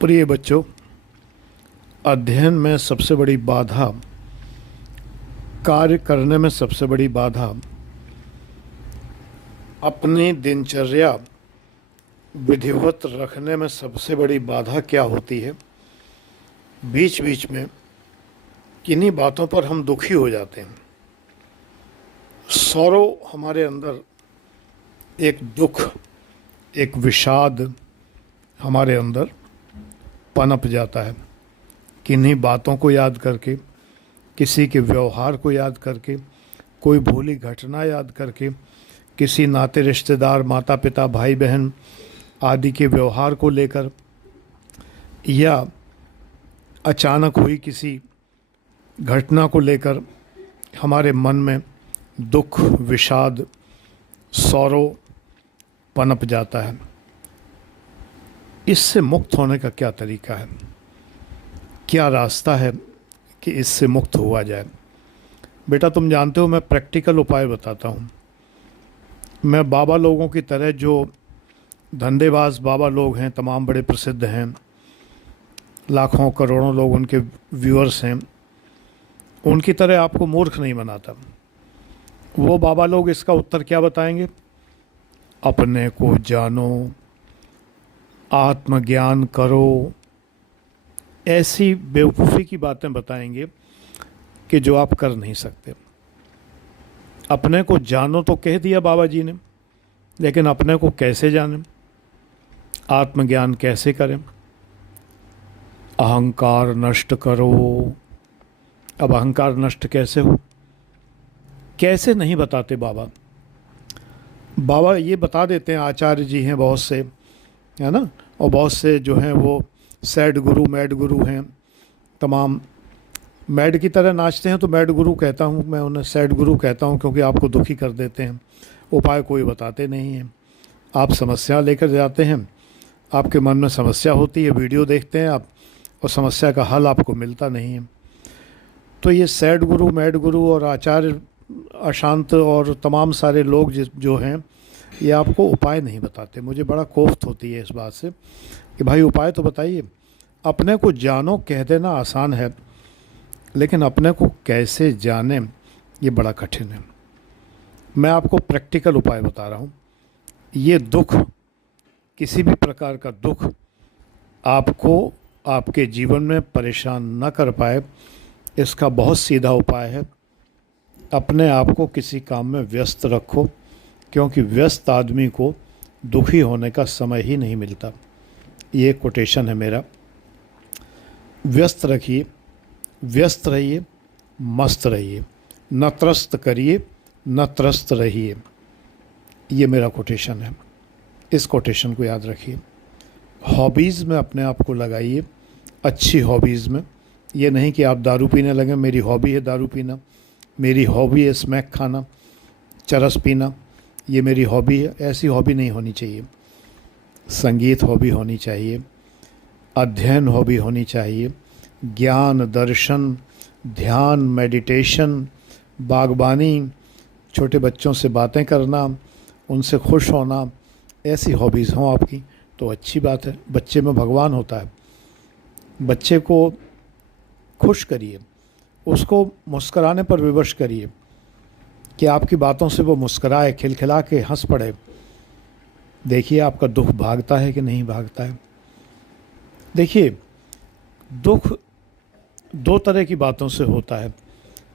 प्रिय बच्चों, अध्ययन में सबसे बड़ी बाधा, कार्य करने में सबसे बड़ी बाधा, अपनी दिनचर्या विधिवत रखने में सबसे बड़ी बाधा क्या होती है? बीच बीच में किन्हीं बातों पर हम दुखी हो जाते हैं। सौरव हमारे अंदर एक दुख, एक विषाद हमारे अंदर पनप जाता है। किन्हीं बातों को याद करके, किसी के व्यवहार को याद करके, कोई भूली घटना याद करके, किसी नाते रिश्तेदार, माता पिता, भाई बहन आदि के व्यवहार को लेकर, या अचानक हुई किसी घटना को लेकर हमारे मन में दुख, विषाद, सौरव पनप जाता है। इससे मुक्त होने का क्या तरीका है? क्या रास्ता है कि इससे मुक्त हुआ जाए? बेटा, तुम जानते हो मैं प्रैक्टिकल उपाय बताता हूँ। मैं बाबा लोगों की तरह, जो धंधेबाज बाबा लोग हैं, तमाम बड़े प्रसिद्ध हैं, लाखों करोड़ों लोग उनके व्यूअर्स हैं, उनकी तरह आपको मूर्ख नहीं बनाता। वो बाबा लोग इसका उत्तर क्या बताएंगे? अपने को जानो, आत्मज्ञान करो, ऐसी बेवकूफ़ी की बातें बताएंगे कि जो आप कर नहीं सकते। अपने को जानो तो कह दिया बाबा जी ने, लेकिन अपने को कैसे जानें? आत्मज्ञान कैसे करें? अहंकार नष्ट करो। अब अहंकार नष्ट कैसे हो? कैसे नहीं बताते बाबा। बाबा ये बता देते हैं, आचार्य जी हैं बहुत से, है ना, और बहुत से जो हैं वो सैड गुरु, मैड गुरु हैं। तमाम मैड की तरह नाचते हैं तो मैड गुरु कहता हूँ मैं, उन्हें सैड गुरु कहता हूँ, क्योंकि आपको दुखी कर देते हैं। उपाय कोई बताते नहीं हैं। आप समस्या लेकर जाते हैं, आपके मन में समस्या होती है, वीडियो देखते हैं आप, और समस्या का हल आपको मिलता नहीं है। तो ये सैड गुरु, मैड गुरु और आचार्य, अशांत और तमाम सारे लोग जो हैं, ये आपको उपाय नहीं बताते। मुझे बड़ा कोफ्त होती है इस बात से कि भाई उपाय तो बताइए। अपने को जानो कह देना आसान है, लेकिन अपने को कैसे जाने, ये बड़ा कठिन है। मैं आपको प्रैक्टिकल उपाय बता रहा हूँ। ये दुख, किसी भी प्रकार का दुख आपको आपके जीवन में परेशान न कर पाए, इसका बहुत सीधा उपाय है। अपने आप को किसी काम में व्यस्त रखो, क्योंकि व्यस्त आदमी को दुखी होने का समय ही नहीं मिलता। ये कोटेशन है मेरा। व्यस्त रखिए, व्यस्त रहिए, मस्त रहिए, न त्रस्त करिए, न त्रस्त रहिए। ये मेरा कोटेशन है। इस कोटेशन को याद रखिए। हॉबीज़ में अपने आप को लगाइए, अच्छी हॉबीज़ में। ये नहीं कि आप दारू पीने लगे, मेरी हॉबी है दारू पीना, मेरी हॉबी है स्मैक खाना, चरस पीना, ये मेरी हॉबी है। ऐसी हॉबी नहीं होनी चाहिए। संगीत हॉबी होनी चाहिए, अध्ययन हॉबी होनी चाहिए, ज्ञान, दर्शन, ध्यान, मेडिटेशन, बागबानी, छोटे बच्चों से बातें करना, उनसे खुश होना, ऐसी हॉबीज़ हों आपकी तो अच्छी बात है। बच्चे में भगवान होता है। बच्चे को खुश करिए, उसको मुस्कराने पर विवश करिए कि आपकी बातों से वो मुस्कराए, खिलखिला के हंस पड़े। देखिए आपका दुख भागता है कि नहीं भागता है। देखिए, दुख दो तरह की बातों से होता है।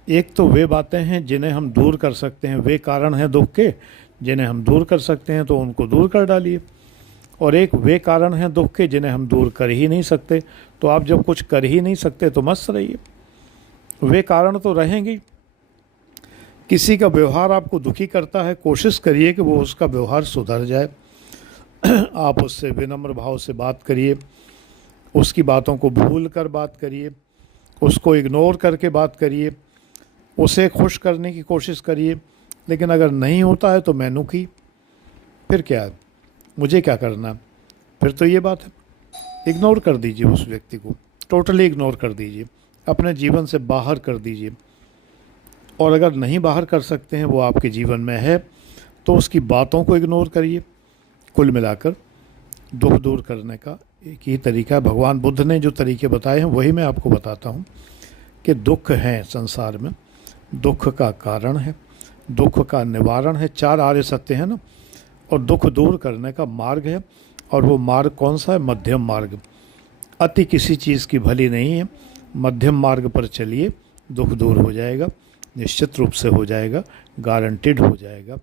एक तो वे बातें हैं जिन्हें हम दूर कर सकते हैं, वे कारण हैं दुख के जिन्हें हम दूर कर सकते हैं, तो उनको दूर कर डालिए। और एक वे कारण हैं दुख के जिन्हें हम दूर कर ही नहीं सकते, तो आप जब कुछ कर ही नहीं सकते तो मस्त रहिए। वे कारण तो रहेंगे। किसी का व्यवहार आपको दुखी करता है, कोशिश करिए कि वो उसका व्यवहार सुधर जाए। आप उससे विनम्र भाव से बात करिए, उसकी बातों को भूल कर बात करिए, उसको इग्नोर करके बात करिए, उसे खुश करने की कोशिश करिए। लेकिन अगर नहीं होता है तो मैनू की, फिर क्या है, मुझे क्या करना? फिर तो ये बात है, इग्नोर कर दीजिए उस व्यक्ति को, टोटली इग्नोर कर दीजिए, अपने जीवन से बाहर कर दीजिए। और अगर नहीं बाहर कर सकते हैं, वो आपके जीवन में है, तो उसकी बातों को इग्नोर करिए। कुल मिलाकर दुख दूर करने का एक ही तरीका है। भगवान बुद्ध ने जो तरीके बताए हैं वही मैं आपको बताता हूँ कि दुख है संसार में, दुख का कारण है, दुख का निवारण है, 4 आर्य सत्य है ना, और दुख दूर करने का मार्ग है। और वो मार्ग कौन सा है? मध्यम मार्ग। अति किसी चीज़ की भली नहीं है, मध्यम मार्ग पर चलिए, दुख दूर हो जाएगा, निश्चित रूप से हो जाएगा, गारंटेड हो जाएगा।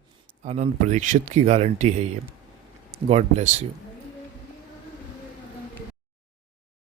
आनंद परीक्षित की गारंटी है ये। God bless you.